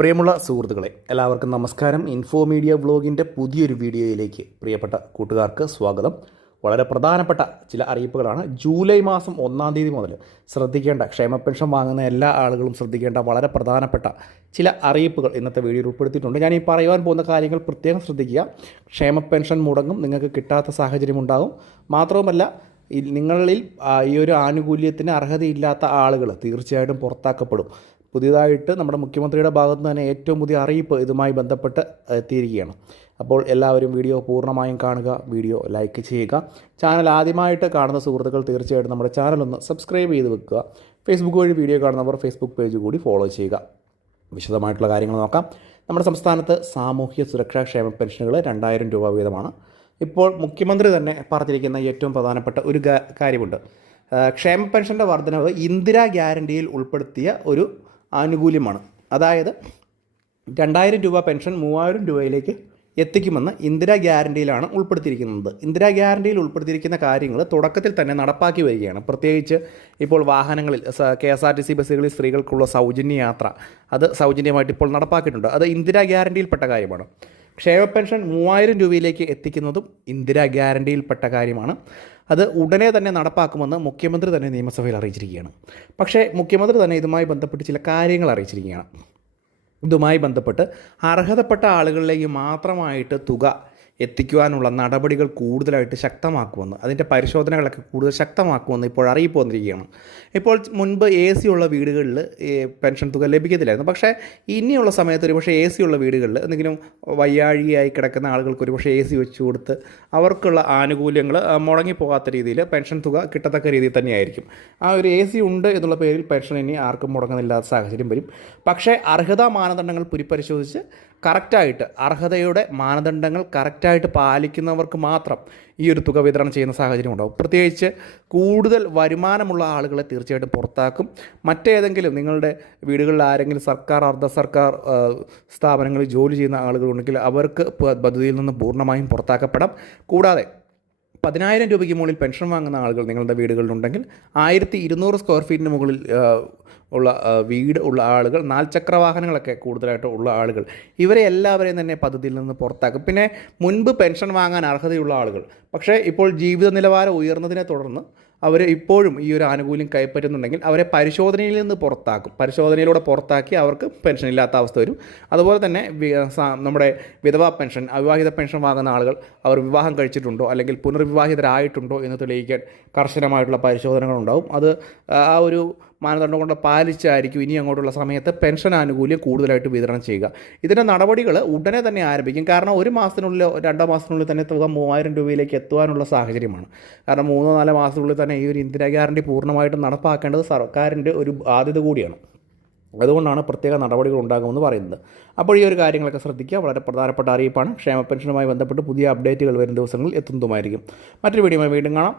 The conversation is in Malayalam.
പ്രിയമുള്ള സുഹൃത്തുക്കളെ, എല്ലാവർക്കും നമസ്കാരം. ഇൻഫോ മീഡിയ വ്ലോഗിൻ്റെ പുതിയൊരു വീഡിയോയിലേക്ക് പ്രിയപ്പെട്ട കൂട്ടുകാർക്ക് സ്വാഗതം. വളരെ പ്രധാനപ്പെട്ട ചില അറിയിപ്പുകളാണ്. ജൂലൈ മാസം 1-ാം തീയതി മുതൽ ശ്രദ്ധിക്കേണ്ട, ക്ഷേമ പെൻഷൻ വാങ്ങുന്ന എല്ലാ ആളുകളും ശ്രദ്ധിക്കേണ്ട വളരെ പ്രധാനപ്പെട്ട ചില അറിയിപ്പുകൾ ഇന്നത്തെ വീഡിയോയിൽ ഉൾപ്പെടുത്തിയിട്ടുണ്ട്. ഞാൻ ഈ പറയുവാൻ പോകുന്ന കാര്യങ്ങൾ പ്രത്യേകം ശ്രദ്ധിക്കുക. ക്ഷേമ പെൻഷൻ മുടങ്ങും, നിങ്ങൾക്ക് കിട്ടാത്ത സാഹചര്യം ഉണ്ടാകും. മാത്രവുമല്ല, നിങ്ങളിൽ ഈ ഒരു ആനുകൂല്യത്തിന് അർഹതയില്ലാത്ത ആളുകൾ തീർച്ചയായിട്ടും പുറത്താക്കപ്പെടും. പുതിയതായിട്ട് നമ്മുടെ മുഖ്യമന്ത്രിയുടെ ഭാഗത്ത് തന്നെ ഏറ്റവും പുതിയ അറിയിപ്പ് ഇതുമായി ബന്ധപ്പെട്ട് എത്തിയിരിക്കുകയാണ്. അപ്പോൾ എല്ലാവരും വീഡിയോ പൂർണ്ണമായും കാണുക, വീഡിയോ ലൈക്ക് ചെയ്യുക. ചാനൽ ആദ്യമായിട്ട് കാണുന്ന സുഹൃത്തുക്കൾ തീർച്ചയായിട്ടും നമ്മുടെ ചാനലൊന്ന് സബ്സ്ക്രൈബ് ചെയ്ത് വെക്കുക. ഫേസ്ബുക്ക് വഴി വീഡിയോ കാണുന്നവർ ഫേസ്ബുക്ക് പേജ് കൂടി ഫോളോ ചെയ്യുക. വിശദമായിട്ടുള്ള കാര്യങ്ങൾ നോക്കാം. നമ്മുടെ സംസ്ഥാനത്ത് സാമൂഹ്യ സുരക്ഷാ ക്ഷേമ പെൻഷനുകൾ 2000 രൂപ വീതമാണ്. ഇപ്പോൾ മുഖ്യമന്ത്രി തന്നെ പറഞ്ഞിരിക്കുന്ന ഏറ്റവും പ്രധാനപ്പെട്ട ഒരു കാര്യമുണ്ട്. ക്ഷേമ പെൻഷൻ്റെ വർധനവ് ഇന്ദിരാ ഗ്യാരണ്ടിയിൽ ഉൾപ്പെടുത്തിയ ഒരു ആനുകൂല്യമാണ്. അതായത് 2000 രൂപ പെൻഷൻ 3000 രൂപയിലേക്ക് എത്തിക്കുമെന്ന് ഇന്ദിരാ ഗ്യാരണ്ടിയിലാണ് ഉൾപ്പെടുത്തിയിരിക്കുന്നത്. ഇന്ദിരാ ഗ്യാരണ്ടിയിൽ ഉൾപ്പെടുത്തിയിരിക്കുന്ന കാര്യങ്ങൾ തുടക്കത്തിൽ തന്നെ നടപ്പാക്കി വരികയാണ്. പ്രത്യേകിച്ച് ഇപ്പോൾ വാഹനങ്ങളിൽ KSRTC ബസ്സുകളിൽ സ്ത്രീകൾക്കുള്ള സൗജന്യ യാത്ര അത് സൗജന്യമായിട്ട് ഇപ്പോൾ നടപ്പാക്കിയിട്ടുണ്ട്. അത് ഇന്ദിരാ ഗ്യാരണ്ടിയിൽപ്പെട്ട കാര്യമാണ്. ക്ഷേമ പെൻഷൻ 3000 രൂപയിലേക്ക് എത്തിക്കുന്നതും ഇന്ദിരാ ഗ്യാരണ്ടിയിൽപ്പെട്ട കാര്യമാണ്. അത് ഉടനെ തന്നെ നടപ്പാക്കുമെന്ന് മുഖ്യമന്ത്രി തന്നെ നിയമസഭയിൽ അറിയിച്ചിരിക്കുകയാണ്. പക്ഷേ മുഖ്യമന്ത്രി തന്നെ ഇതുമായി ബന്ധപ്പെട്ട് ചില കാര്യങ്ങൾ അറിയിച്ചിരിക്കുകയാണ്. ഇതുമായി ബന്ധപ്പെട്ട് അർഹതപ്പെട്ട ആളുകളിലേക്ക് മാത്രമായിട്ട് തുക എത്തിക്കുവാനുള്ള നടപടികൾ കൂടുതലായിട്ട് ശക്തമാക്കുമെന്ന്, അതിൻ്റെ പരിശോധനകളൊക്കെ കൂടുതൽ ശക്തമാക്കുമെന്ന് ഇപ്പോൾ അറിയിപ്പ് വന്നിരിക്കുകയാണ്. ഇപ്പോൾ മുൻപ് AC ഉള്ള വീടുകളിൽ പെൻഷൻ തുക ലഭിക്കത്തില്ലായിരുന്നു. പക്ഷേ ഇനിയുള്ള സമയത്ത് ഒരുപക്ഷെ AC ഉള്ള വീടുകളിൽ എന്തെങ്കിലും വയ്യാഴികയായി കിടക്കുന്ന ആളുകൾക്ക് ഒരുപക്ഷെ AC വെച്ച് കൊടുത്ത് അവർക്കുള്ള ആനുകൂല്യങ്ങൾ മുടങ്ങിപ്പോകാത്ത രീതിയിൽ പെൻഷൻ തുക കിട്ടത്തക്ക രീതിയിൽ തന്നെയായിരിക്കും. ആ ഒരു AC ഉണ്ട് എന്നുള്ള പേരിൽ പെൻഷൻ ഇനി ആർക്കും മുടങ്ങുന്നില്ലാത്ത സാഹചര്യം വരും. പക്ഷേ അർഹതാ മാനദണ്ഡങ്ങൾ പുനഃപരിശോധിച്ച് കറക്റ്റായിട്ട് അർഹതയുടെ മാനദണ്ഡങ്ങൾ കറക്റ്റായിട്ട് പാലിക്കുന്നവർക്ക് മാത്രം ഈ ഒരു തുക വിതരണം ചെയ്യുന്ന സാഹചര്യം ഉണ്ടാകും. പ്രത്യേകിച്ച് കൂടുതൽ വരുമാനമുള്ള ആളുകളെ തീർച്ചയായിട്ടും പുറത്താക്കും. മറ്റേതെങ്കിലും നിങ്ങളുടെ വീടുകളിൽ ആരെങ്കിലും സർക്കാർ അർദ്ധ സർക്കാർ സ്ഥാപനങ്ങളിൽ ജോലി ചെയ്യുന്ന ആളുകളുണ്ടെങ്കിൽ അവർക്ക് പദ്ധതിയിൽ നിന്ന് പൂർണ്ണമായും പുറത്താക്കപ്പെടാം. കൂടാതെ 10,000 രൂപയ്ക്ക് മുകളിൽ പെൻഷൻ വാങ്ങുന്ന ആളുകൾ നിങ്ങളുടെ വീടുകളിലുണ്ടെങ്കിൽ 1200 സ്ക്വയർ ഫീറ്റിന് മുകളിൽ ഉള്ള വീട് ഉള്ള ആളുകൾ, 4 ചക്ര വാഹനങ്ങളൊക്കെ കൂടുതലായിട്ട് ഉള്ള ആളുകൾ, ഇവരെ എല്ലാവരെയും തന്നെ പദ്ധതിയിൽ നിന്ന് പുറത്താക്കും. പിന്നെ മുൻപ് പെൻഷൻ വാങ്ങാൻ അർഹതയുള്ള ആളുകൾ, പക്ഷേ ഇപ്പോൾ ജീവിത നിലവാരം ഉയർന്നതിനെ തുടർന്ന് അവർ ഇപ്പോഴും ഈ ഒരു ആനുകൂല്യം കൈപ്പറ്റുന്നുണ്ടെങ്കിൽ അവരെ പരിശോധനയിൽ നിന്ന് പുറത്താക്കും. പരിശോധനയിലൂടെ പുറത്താക്കി അവർക്ക് പെൻഷൻ ഇല്ലാത്ത അവസ്ഥ വരും. അതുപോലെ തന്നെ നമ്മുടെ വിധവാ പെൻഷൻ, അവിവാഹിത പെൻഷൻ വാങ്ങുന്ന ആളുകൾ അവർ വിവാഹം കഴിച്ചിട്ടുണ്ടോ അല്ലെങ്കിൽ പുനർവിവാഹിതരായിട്ടുണ്ടോ എന്ന് തെളിയിക്കാൻ കർശനമായിട്ടുള്ള പരിശോധനകളുണ്ടാവും. അത് ആ ഒരു മാനദണ്ഡം കൊണ്ട് പാലിച്ചായിരിക്കും ഇനി അങ്ങോട്ടുള്ള സമയത്ത് പെൻഷൻ ആനുകൂല്യം കൂടുതലായിട്ട് വിതരണം ചെയ്യുക. ഇതിൻ്റെ നടപടികൾ ഉടനെ തന്നെ ആരംഭിക്കും. കാരണം 1 മാസത്തിനുള്ളിൽ 2 മാസത്തിനുള്ളിൽ തന്നെ തുക 3000 രൂപയിലേക്ക് എത്തുവാനുള്ള സാഹചര്യമാണ്. കാരണം 3-4 മാസത്തിനുള്ളിൽ തന്നെ ഈ ഒരു ഇന്ദിരാ ഗ്യാരണ്ടി പൂർണ്ണമായിട്ടും നടപ്പാക്കേണ്ടത് സർക്കാരിൻ്റെ ഒരു ബാധ്യത കൂടിയാണ്. അതുകൊണ്ടാണ് പ്രത്യേക നടപടികൾ ഉണ്ടാകുമെന്ന് പറയുന്നത്. അപ്പോൾ ഈ ഒരു കാര്യങ്ങളൊക്കെ ശ്രദ്ധിക്കുക. വളരെ പ്രധാനപ്പെട്ട അറിയിപ്പാണ്. ക്ഷേമ പെൻഷനുമായി ബന്ധപ്പെട്ട് പുതിയ അപ്ഡേറ്റുകൾ വരും ദിവസങ്ങളിൽ എത്തുന്നതുമായിരിക്കും. മറ്റൊരു വീഡിയോയുമായി വീണ്ടും കാണാം.